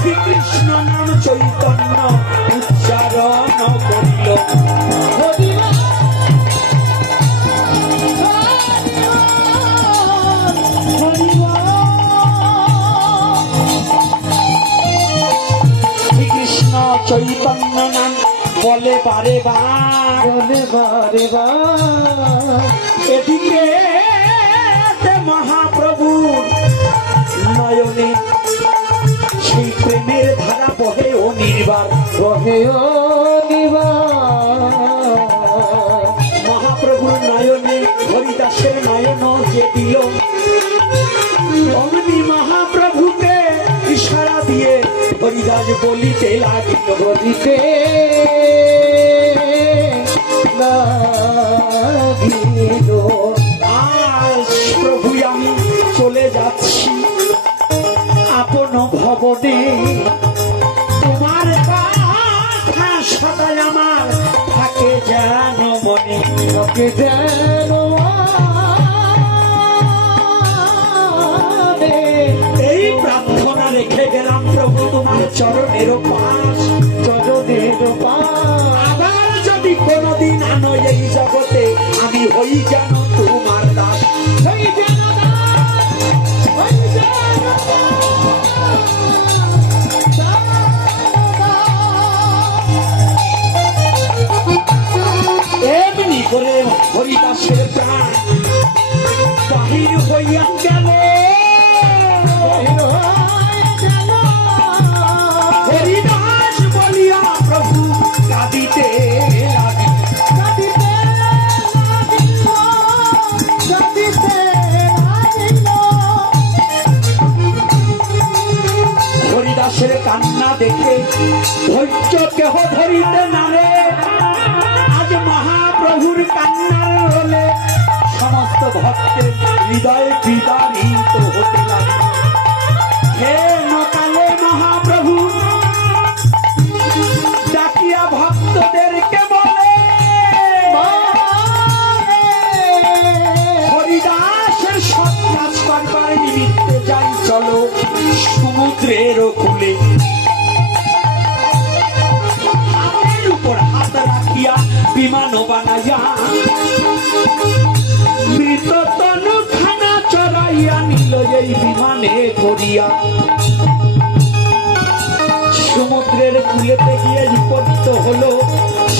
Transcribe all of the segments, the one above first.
শ্রীকৃষ্ণ নাম চৈতন্য উচ্চারণ করিল। শ্রীকৃষ্ণ চৈতন্য নাম বলে বারে বারে এদিকে মহাপ্রভু নয়নে সেই প্রেমের ধারা বহে ও নির্বার মহাপ্রভুর নয়নে হরিদাসের নয়ন যে দিল অমনি মহাপ্রভুকে ইশারা দিয়ে হরিদাস বলিতে লাগিল আজ প্রভু আমি চলে যাচ্ছি আপন ভবনে, তোমার কথা সদাই আমার থাকে যেন মনে, যেন এই প্রার্থনা রেখে গেলাম প্রভু তোমার চরণের পাশ। আবার যদি কোনদিন আনো এই জগতে আমি হই যেন তোমার দাস, এমনি করে হরিদাসের প্রাণ বাহির হইয়া গেল। হরিদাস বলিয়া প্রভু কাঁদিতে হরিদাসের কান্না দেখে ধৈর্য কেহ ধরিতে নারে। আজ মহাপ্রভুর কান্নার হলে সমস্ত ভক্তের হৃদয় বিদারিত হতে লাগে। হে নকালে মহাপ্রভু ডাকিয়া ভক্তদেরকে বলে হরিদাসের সৎ কাজ করবার নিমিত্তে যাই চলো সমুদ্রের কূলে। হাতের উপর হাত রাখিয়া বিমান বানাইয়া মৃত তনু খানা চড়াইয়া নিল এই বিমানে করিয়া। সমুদ্রের কূলেতে গিয়ে উপনীত হলো,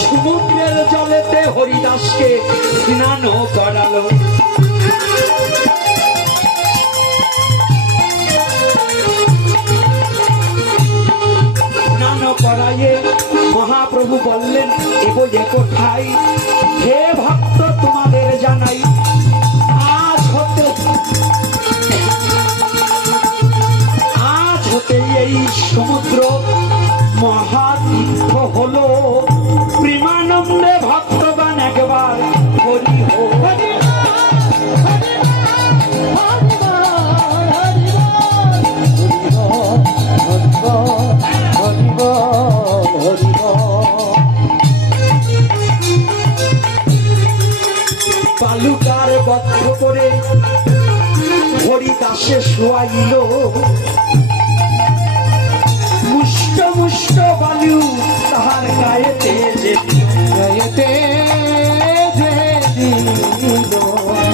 সমুদ্রের জলেতে হরিদাসকে স্নান করালো। স্নান করাইয়ে মহাপ্রভু বললেন এগো যে কোথায়, হে ভক্ত তোমাদের জানাই আজ হতে এই সমুদ্র মহাতীর্থ হলো। প্রেমানন্দে ভক্তগণ একবার হরি হরি বালুকার বদ্ধ করে হরিদাসে শোয়াইল। মুষ্ট মুষ্ট বালু তাহার গায়েতে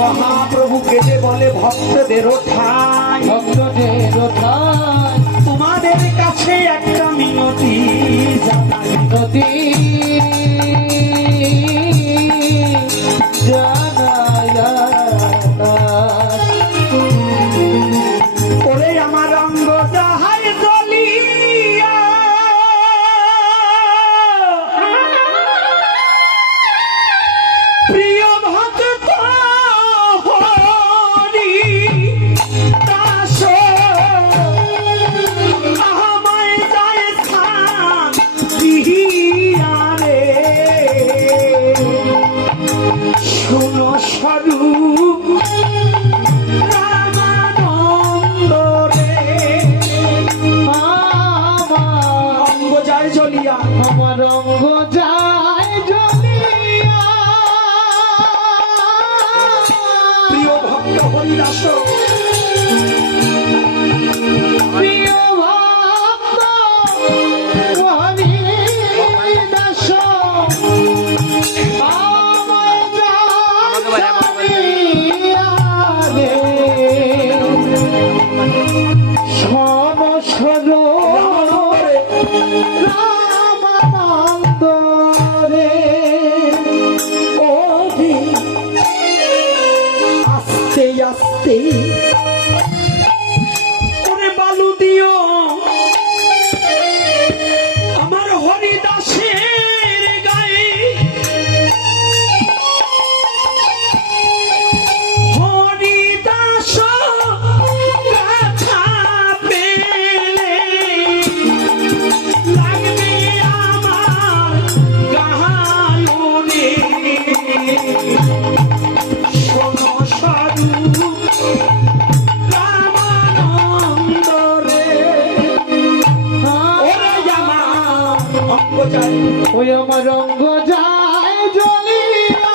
মহাপ্রভু কেটে বলে ভক্তদের ঠাই তোমাদের কাছে একটা মিনতি জানাই। ওরে আমার অঙ্গ যাহাই জ্বলিয়া প্রিয় ভক্ত হরি দাস আমায় যায় স্থান দিহিয়া রে। শুনো স্বরূপ রামানন্দ রে, অঙ্গ যায় জ্বলিয়া আমার অঙ্গ যায় জ্বলিয়া হরিদাস প্রিয় ভক্ত হরিদাস আমায় জানিয়া দে শোন শোনো রামানন্দ রে ওরে আস্তে আস্তে ওরে বালু দিও আমার হরিদাসের গায়ে হরিদাস ব্যথা পেলে লাগবে আমার গাহায়নে শোনো সাধু রামানন্দ রে ওরে আমার অঙ্গ যায় ওই আমার রঙ্গ যায় জ্বলিয়া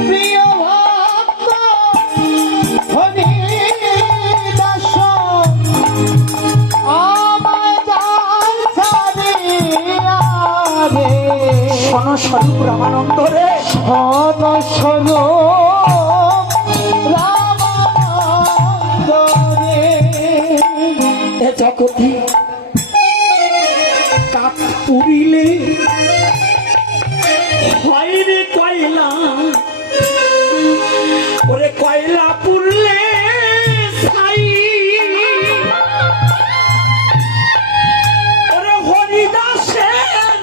প্রিয় ভক্ত হরিদাস আমায় ছাড়িয়া রে শোনো স্বরূপ রামানন্দ রে শোন শোনো রামানন্দ রে এ জগতে কাঠ পুরিলে হয় রে কয়লা ওরে কয়লা পুরলে ছাই ওরে হরিদাসের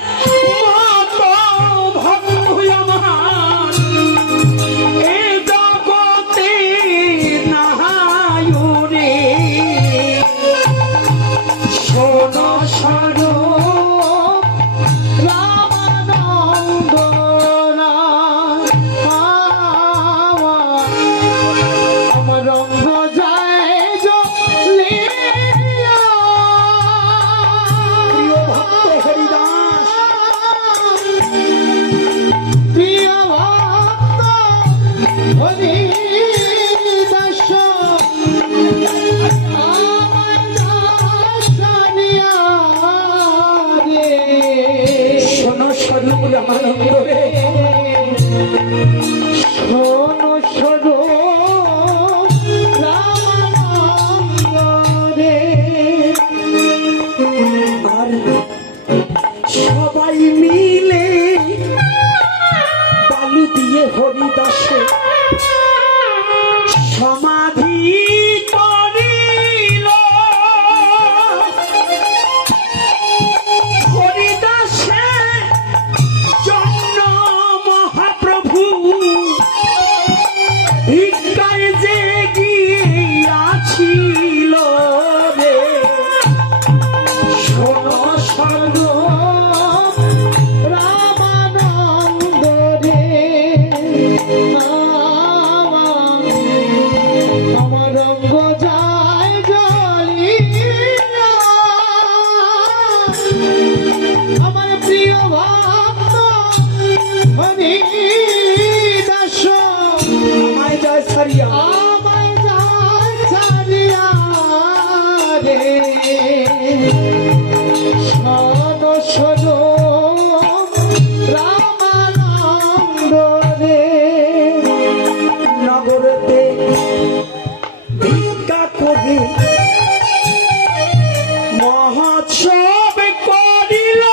মতো ভক্ত আমার এ জগতে নাই রে শোনো শোনো রামানন্দ আমার রঙ্গ যায় জ্বলিয়া প্রিয় ভক্ত হরিদাস প্রিয় ভক্ত হরিদাস আমায় ছাড়িয়া রে শোনো স্বরূপ রামানন্দ রে শোনো শোনো রামানন্দ রে আর সবাই মিলে বালু দিয়ে হরিদাসে সমাধি করিল হরিদাসের জন্য মহাপ্রভু ভিক্ষায় যে গিয়াছিল রে শোনো শোনো রামানন্দ রে আমার রঙ্গ যায় জ্বলিয়া আমার প্রিয় ভক্ত হরিদাস আমায় যায় সারিয়া আমায় যায় ছাড়িয়া রে শোনো শোনো রামানন্দ রে নগরতে ভিক্ষা করে মহোৎসব করিল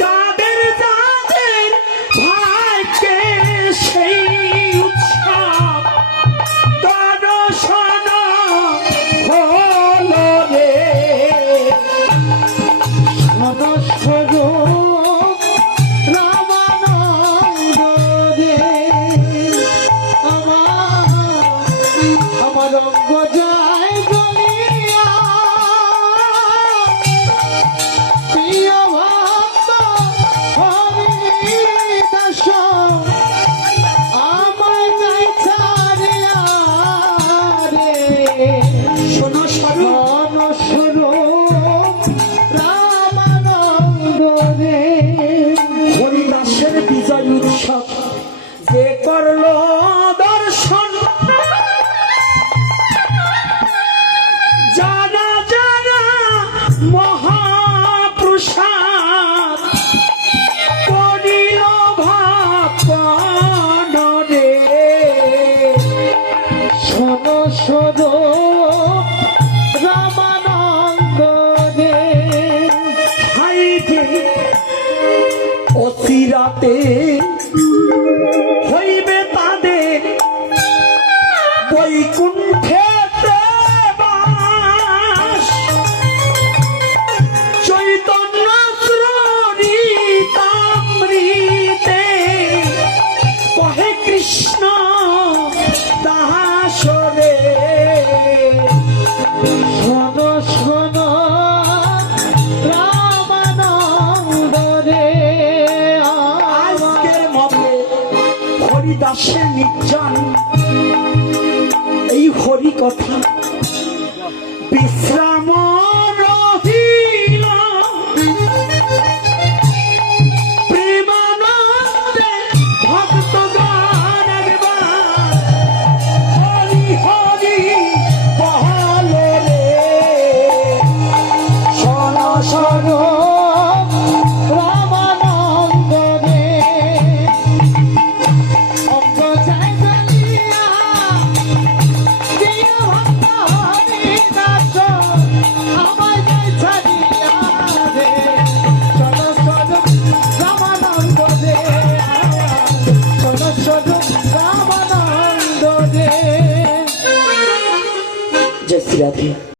যাদের যাদের ভাগ্যে সেই উৎসব দর্শন হল রে শোনো শোনো রামানন্দ রে আমার রঙ্গ যায় জ্বলিয়া প্রিয় ভক্ত হরিদাস আমায় যায় ছাড়িয়া রে শোনো স্বরূপ শোনো শোনো রামানন্দ রে করলো দর্শন যারা যারা মহাপ্রসাদ করিল ভাপন রে শোনো শোনো রামানন্দ রে হাইতে অচিরাতে হইবে তাদের বৈকুণ্ঠেতে বাস চৈতন্য চরিতামৃতে কহে কৃষ্ণ দাসরে শোনো শোনো রামানন্দ রে আজকের মতে হরিদাসের নির্জন এই হরি কথা বিশ্রাম রহিল প্রেমানন্দে ভক্তগণ একবার হরি হরি বহলে রে শোনো শোনো রামানন্দ রে অঙ্গ যায় জানিয়া প্রিয় ভক্ত হরিদাস আমায় যায় ছাড়িয়া রে শোনো শোনো রামানন্দ রে শোনো শোনো রামানন্দ রে জয় শ্রী রাধে।